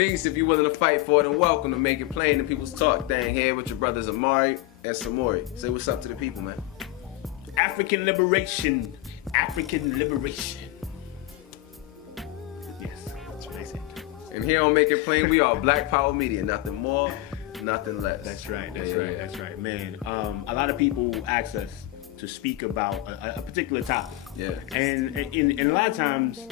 Peace, if you're willing to fight for it, and welcome to Make It Plain, the People's Talk thing here with your brothers Amari and Samori. Say what's up to the people, man. African liberation. African liberation. Yes, that's what I said. And here on Make It Plain, we are Black Power Media. Nothing more, nothing less. That's right, that's right. Man, a lot of people ask us to speak about a particular topic. Yeah. And a lot of times,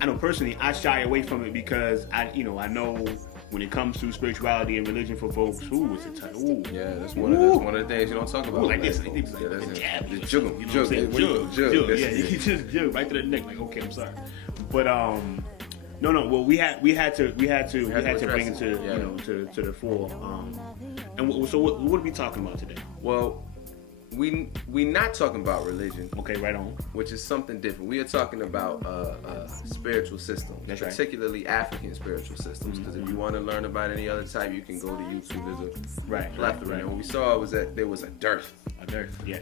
I know personally, I shy away from it because I know when it comes to spirituality and religion for folks, it's a tough. Yeah, that's one of the things you don't talk about. Like this, yeah, that's the jab. jug, You know what I'm saying? Jug. Yeah, you just jug right to the neck. Like, okay, I'm sorry, but no. Well, we had to bring it to to the fore. So what are we talking about today? Well, we not talking about religion. Okay, right on. Which is something different. We are talking about spiritual systems, that's particularly African spiritual systems. Because if you want to learn about any other type, you can go to YouTube. There's a plethora. And what we saw was that there was a dearth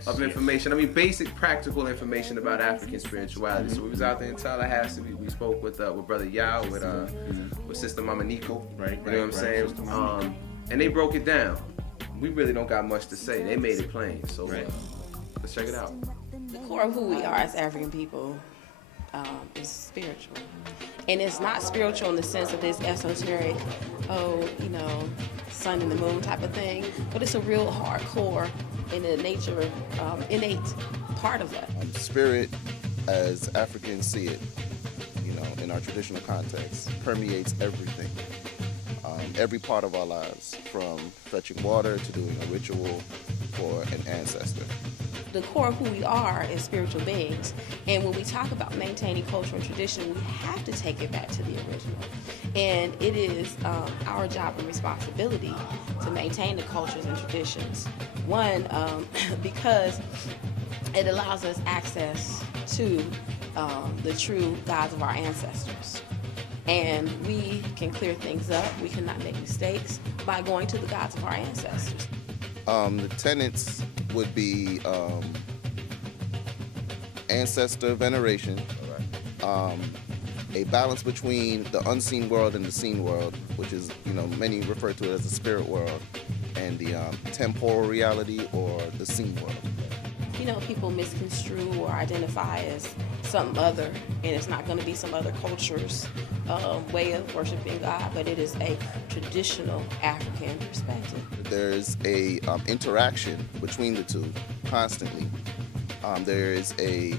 of information. I mean, basic practical information about African spirituality. So we was out there in Tallahassee. We spoke with Brother Yao, with Sister Mama Nico. Right. You know what I'm saying? And they broke it down. We really don't got much to say. They made it plain. So let's check it out. The core of who we are as African people is spiritual. And it's not spiritual in the sense of this esoteric, sun and the moon type of thing, but it's a real hardcore in the nature, innate part of that. Spirit, as Africans see it, in our traditional context, permeates everything. Every part of our lives, from fetching water to doing a ritual for an ancestor. The core of who we are is spiritual beings, and when we talk about maintaining culture and tradition, we have to take it back to the original. And it is our job and responsibility to maintain the cultures and traditions. One, because it allows us access to the true gods of our ancestors. And we can clear things up. We cannot make mistakes by going to the gods of our ancestors. The tenets would be ancestor veneration, a balance between the unseen world and the seen world, which is, many refer to it as the spirit world, and the temporal reality or the seen world. People misconstrue or identify as something other, and it's not going to be some other culture's way of worshiping God, but it is a traditional African perspective. There's a interaction between the two constantly. There is a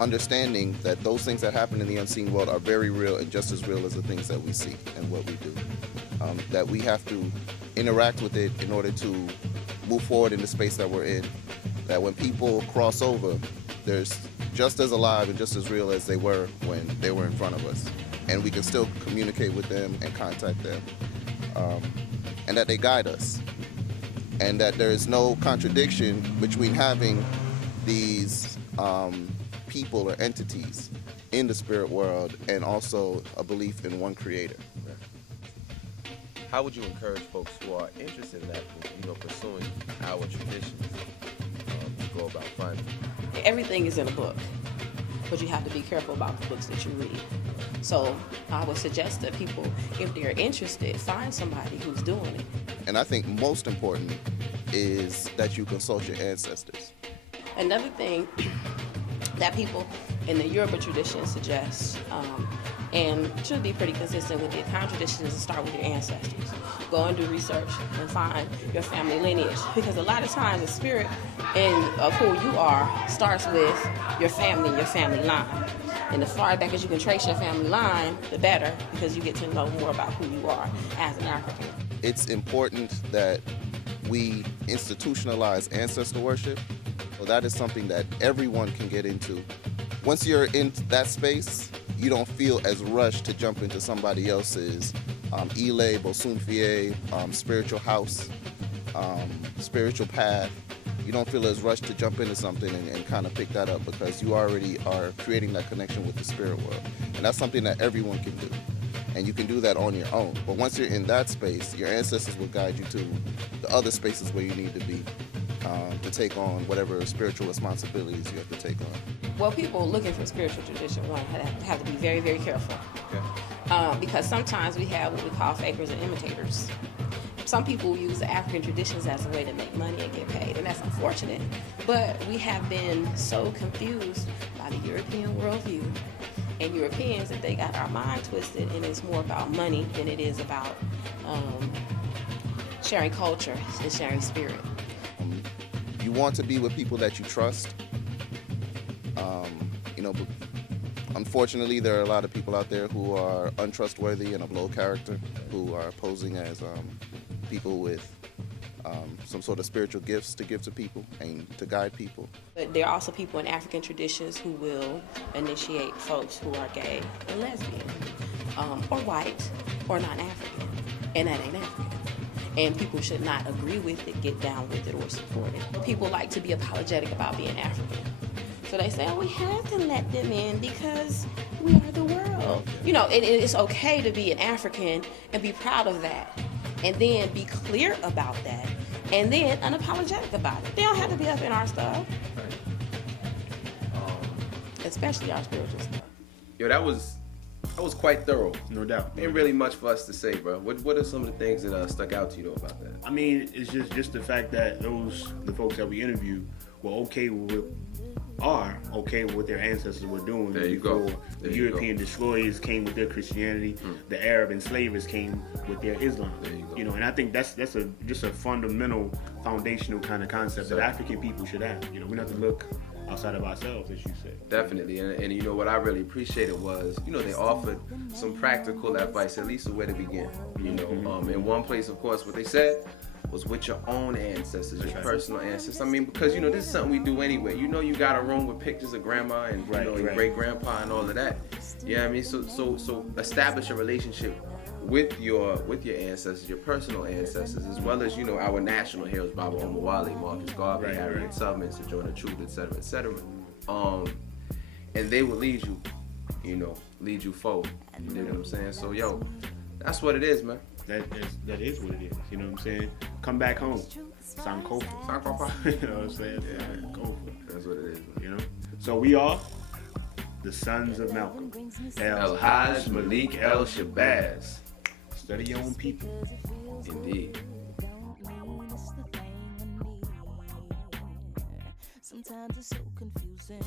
understanding that those things that happen in the unseen world are very real and just as real as the things that we see and what we do. That we have to interact with it in order to move forward in the space that we're in. That when people cross over, there's just as alive and just as real as they were when they were in front of us. And we can still communicate with them and contact them. And that they guide us. And that there is no contradiction between having these people or entities in the spirit world and also a belief in one creator. How would you encourage folks who are interested in that, pursuing our traditions, to go about finding? Everything is in a book, but you have to be careful about the books that you read. So I would suggest that people, if they're interested, find somebody who's doing it. And I think most important is that you consult your ancestors. Another thing that people in the Yoruba tradition suggest, and should be pretty consistent with the African tradition, is to start with your ancestors. Go and do research and find your family lineage, because a lot of times the spirit of who you are starts with your family and your family line. And the far back as you can trace your family line, the better, because you get to know more about who you are as an African. It's important that we institutionalize ancestor worship. So that is something that everyone can get into. Once you're in that space, you don't feel as rushed to jump into somebody else's Ile, Bosunfie, spiritual house, spiritual path. You don't feel as rushed to jump into something and kind of pick that up, because you already are creating that connection with the spirit world. And that's something that everyone can do. And you can do that on your own. But once you're in that space, your ancestors will guide you to the other spaces where you need to be to take on whatever spiritual responsibilities you have to take on. Well, people looking for spiritual tradition, one, have to be very, very careful. Okay. because sometimes we have what we call fakers and imitators. Some people use the African traditions as a way to make money and get paid, and that's unfortunate. But we have been so confused by the European worldview and Europeans that they got our mind twisted, and it's more about money than it is about sharing culture and sharing spirit. You want to be with people that you trust. But unfortunately, there are a lot of people out there who are untrustworthy and of low character, who are posing as people with some sort of spiritual gifts to give to people and to guide people. But there are also people in African traditions who will initiate folks who are gay and lesbian, or white, or non-African, and that ain't African. And people should not agree with it, get down with it, or support it. People like to be apologetic about being African. So they say, oh, we have to let them in because we are the world. It's okay to be an African and be proud of that. And then be clear about that. And then unapologetic about it. They don't have to be up in our stuff. Especially our spiritual stuff. Yo, that was quite thorough. No doubt. Ain't really much for us to say, bro. What are some of the things that stuck out to you though about that? I mean, it's just the fact that the folks that we interviewed were okay with what their ancestors were doing. There you before go. The European destroyers came with their Christianity. The Arab enslavers came with their Islam. There you go. And I think that's just a fundamental, foundational kind of concept that African people should have. We don't have to look outside of ourselves, as you said. Definitely, and what I really appreciated was, they offered some practical advice, at least a way to begin. In one place, of course, what they said was with your own ancestors, your personal ancestors. I mean, because this is something we do anyway. You got a room with pictures of grandma and your great grandpa and all of that. You know what I mean? So establish a relationship with your ancestors, your personal ancestors, as well as our national heroes, Baba Omowale, Marcus Garvey, Harriet Tubman, Sojourner Truth, etc. And they will lead you forward. You know what I'm saying? So that's what it is, man. That is what it is. You know what I'm saying? Come back home. Sankofa. You know what I'm saying? Yeah. Sankofa. That's what it is, man. So we are the sons of Malcolm. El Haj Malik El Shabazz. Study your own people. Indeed. Sometimes it's so confusing.